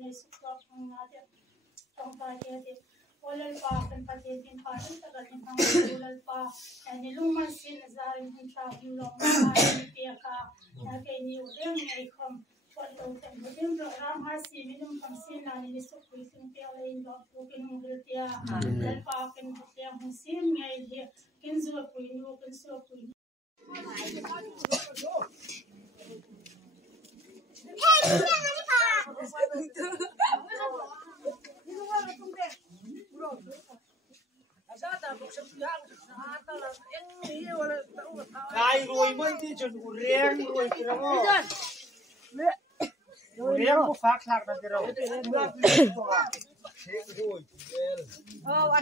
ในสุขภาพของเราจะต้องไปเที่ยวoleh pakan patin patin tagatin pang oleh pa ni luman sin zarin hun travel long ni tiaka ke ni udem ni khom photo tem udem program ha si minum pang sin na ni su kui sin pe ole in dot ko kin ngul tia oleh pakan tia hun sin ngai he kin zu kui ni kin su kui Kai ruồi mới đi chuẩn riêng ruồi kìa đâu riêng có phát lạc là kìa đâu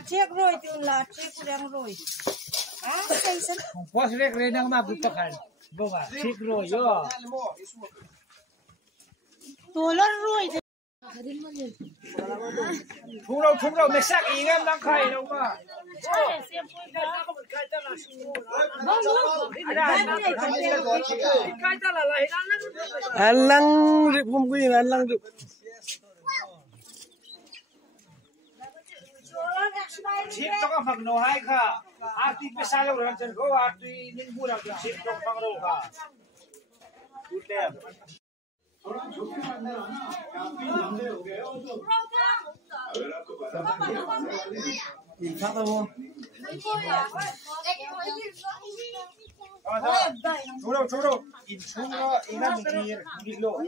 chiếc rồi thì là chiếc riêng rồi cây sân quá riêng riêng đang mà bút tắc hành vâng à chiếc rồi yo tôi lớn rồi thùng đâu mày sắc ý em đang khai đâu mà anh lăng rịp không quy anh lăng rịp chiếc trong các phần nô hai cả arti pesa lâu rồi chân có arti ninh bu làm chiếc trong phần nô cả good damn nhìn phát đâu chú đâu in chú nó in là mình lộ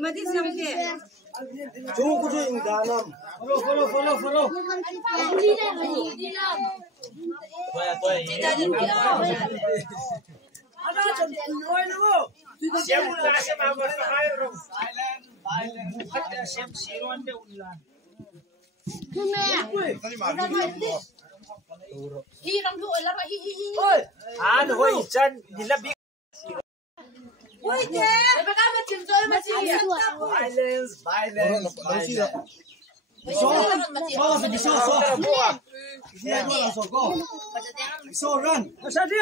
mà đi xem kìa chú có chuyện gì cả lắm follow đi làm tôi xem là xem mà vẫn phải rồi xem xíu anh đâu là hi làm thổi là hi rồi chân đi là bị ôi thế mà các bạn chìm rồi mà chìm violence so run sao chứ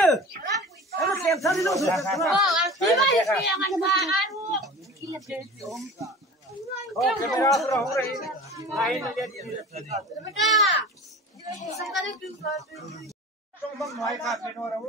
em xem sao đi đâu rồi camera rồi không rồi này là trong băng ngoài khác bên ngoài đâu